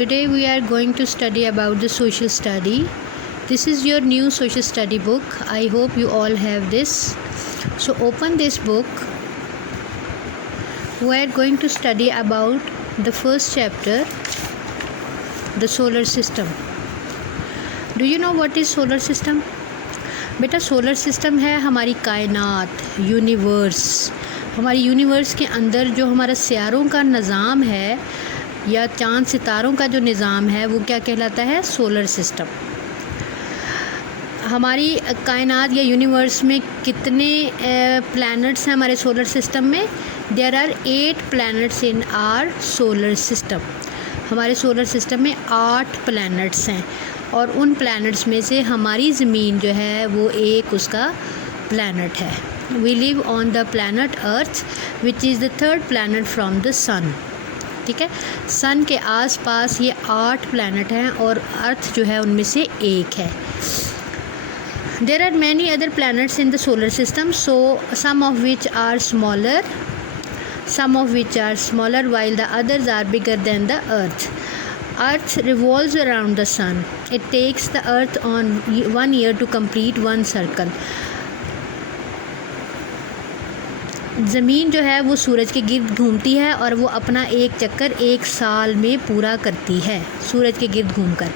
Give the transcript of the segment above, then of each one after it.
Today we are going to study about the social study. This is your new social study book. I hope you all have this. So open this book. We are going to study about the first chapter, the solar system. Do you know what is solar system? बेटा solar system है हमारी कायनात, universe. हमारी universe के अंदर जो हमारा सितारों का निज़ाम है या चांद सितारों का जो निज़ाम है वो क्या कहलाता है? Solar system. हमारी कायनात या यूनिवर्स में कितने प्लैनेट्स हैं हमारे सोलर सिस्टम में? There are 8 planets in our solar system. हमारे सोलर सिस्टम में 8 प्लैनेट्स हैं और उन प्लैनेट्स में से हमारी ज़मीन जो है वो एक उसका प्लैनेट है। We live on the planet earth which is the 3rd planet from the sun. ठीक है, सन के आसपास ये 8 प्लैनेट हैं और अर्थ जो है उनमें से एक है। There are many other planets in the solar system, so some of which are smaller while the others are bigger than the earth. Earth revolves around the sun. It takes the earth on 1 year to complete 1 circle. ज़मीन जो है वो सूरज के गिर्द घूमती है और वो अपना एक चक्कर 1 साल में पूरा करती है सूरज के गिर्द घूमकर।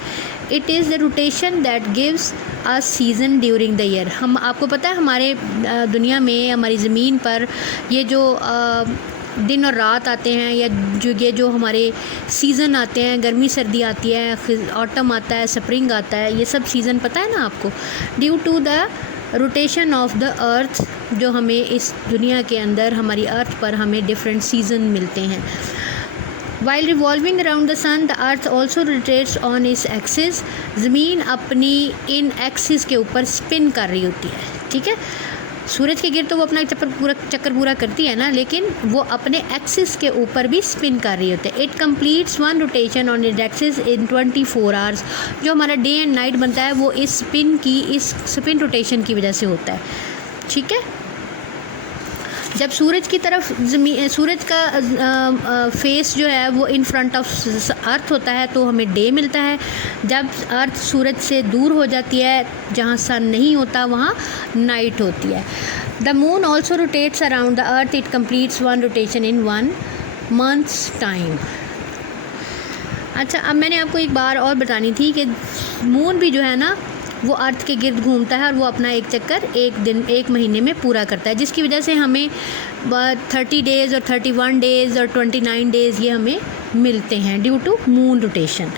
It is the rotation that gives a season during the year. हम आपको पता है हमारे दुनिया में हमारी ज़मीन पर ये जो दिन और रात आते हैं या जो हमारे सीज़न आते हैं, गर्मी सर्दी आती है, ऑटम आता है, स्प्रिंग आता है, ये सब सीज़न पता है ना आपको? Due to the rotation of the earth, जो हमें इस दुनिया के अंदर हमारी अर्थ पर हमें डिफरेंट सीज़न मिलते हैं। While revolving around the sun the earth also rotates on its axis. ज़मीन अपनी इन एक्सिस के ऊपर स्पिन कर रही होती है। ठीक है, सूरज के गिर्द तो वो अपना चक्कर पूरा करती है ना, लेकिन वो अपने एक्सिस के ऊपर भी स्पिन कर रही होती है। It completes 1 rotation on it axis in 24 hours. जो हमारा डे एंड नाइट बनता है वो इस स्पिन रोटेशन की वजह से होता है। ठीक है, जब सूरज की तरफ सूरज का फेस जो है वो इन फ्रंट ऑफ अर्थ होता है तो हमें डे मिलता है। जब अर्थ सूरज से दूर हो जाती है, जहाँ सन नहीं होता, वहाँ नाइट होती है। The moon also rotates around the earth. It completes 1 rotation in 1 months time. अच्छा, अब मैंने आपको एक बार और बतानी थी कि मून भी जो है ना वो अर्थ के गिर्द घूमता है और वो अपना एक चक्कर एक महीने में पूरा करता है, जिसकी वजह से हमें 30 डेज़ और 31 डेज़ और 29 डेज़ ये हमें मिलते हैं due to moon rotation.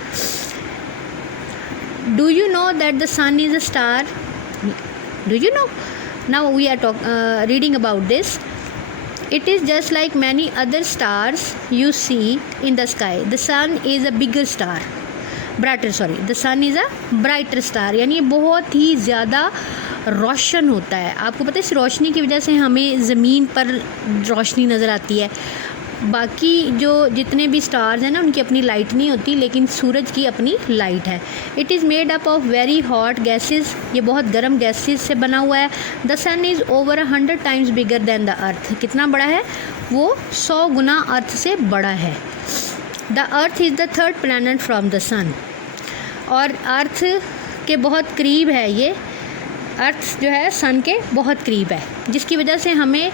Do you know that the sun is a star? Do you know? Now we are reading about this. It is just like many other stars you see in the sky. The sun is a bigger star. The sun is a brighter star. यानी ये बहुत ही ज़्यादा रोशन होता है। आपको पता है इस रोशनी की वजह से हमें ज़मीन पर रोशनी नज़र आती है। बाकी जो जितने भी स्टार्स हैं ना उनकी अपनी लाइट नहीं होती, लेकिन सूरज की अपनी लाइट है। It is made up of very hot gases. ये बहुत गर्म गैसेस से बना हुआ है। The sun is over 100 times bigger than the earth. कितना बड़ा है? वो 100 गुना अर्थ से बड़ा है। The earth is the 3rd planet from the sun. और अर्थ के बहुत करीब है ये। अर्थ जो है सन के बहुत करीब है, जिसकी वजह से हमें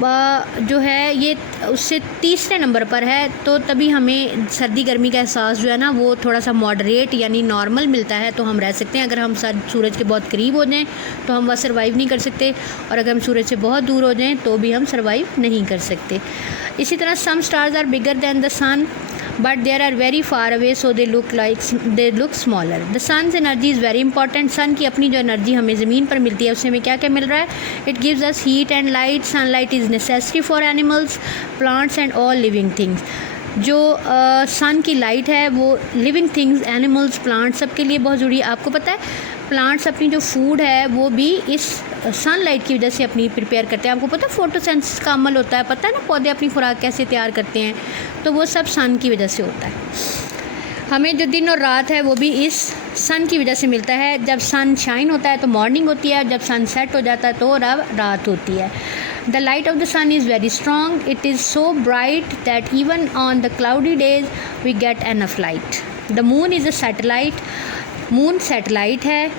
जो है ये उससे 3रे नंबर पर है, तो तभी हमें सर्दी गर्मी का एहसास जो है ना वो थोड़ा सा मॉडरेट यानी नॉर्मल मिलता है, तो हम रह सकते हैं। अगर हम सूरज के बहुत करीब हो जाएं तो हम वह सर्वाइव नहीं कर सकते, और अगर हम सूरज से बहुत दूर हो जाएं तो भी हम सर्वाइव नहीं कर सकते। इसी तरह some stars are bigger than the sun but they are very far away, so they look smaller. The sun's energy is very important. sun की अपनी जो एनर्जी हमें ज़मीन पर मिलती है उससे हमें क्या क्या मिल रहा है? It gives us heat and light. Sunlight is necessary for animals, plants and all living things. जो सन की लाइट है वो लिविंग थिंग्स, एनिमल्स, प्लांट्स सब के लिए बहुत ज़रूरी है। आपको पता है प्लांट्स अपनी जो फूड है वो भी इस सनलाइट की वजह से अपनी प्रिपेयर करते हैं। आपको पता है फोटोसिंथेसिस का अमल होता है, पता है ना पौधे अपनी खुराक कैसे तैयार करते हैं, तो वो सब सन की वजह से होता है। हमें जो दिन और रात है वो भी इस सन की वजह से मिलता है। जब सन शाइन होता है तो मॉर्निंग होती है, जब सन सेट हो जाता है तो रात होती है। The light of the sun is very strong. It is so bright that even on the cloudy days we get enough light. The moon is a satellite, moon satellite है.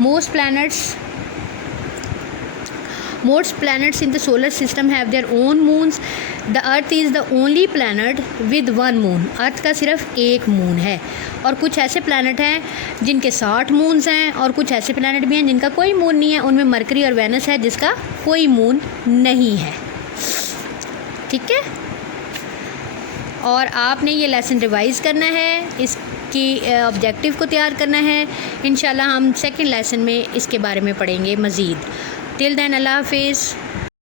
Most planets in the solar system have their own moons. The earth is the only planet with one moon. अर्थ का सिर्फ एक moon है. और कुछ ऐसे planet हैं जिनके 60 मून्स हैं, और कुछ ऐसे प्लैनेट भी हैं जिनका कोई मून नहीं है. उनमें मरकरी और वेनस है जिसका कोई मून नहीं है. ठीक है. और आपने ये लेसन रिवाइज़ करना है, इसकी ऑब्जेक्टिव को तैयार करना है. इंशाल्लाह हम सेकंड लेसन में इसके बारे में पढ़ेंगे मज़ीद. टिल देन अल्लाह हाफिज़.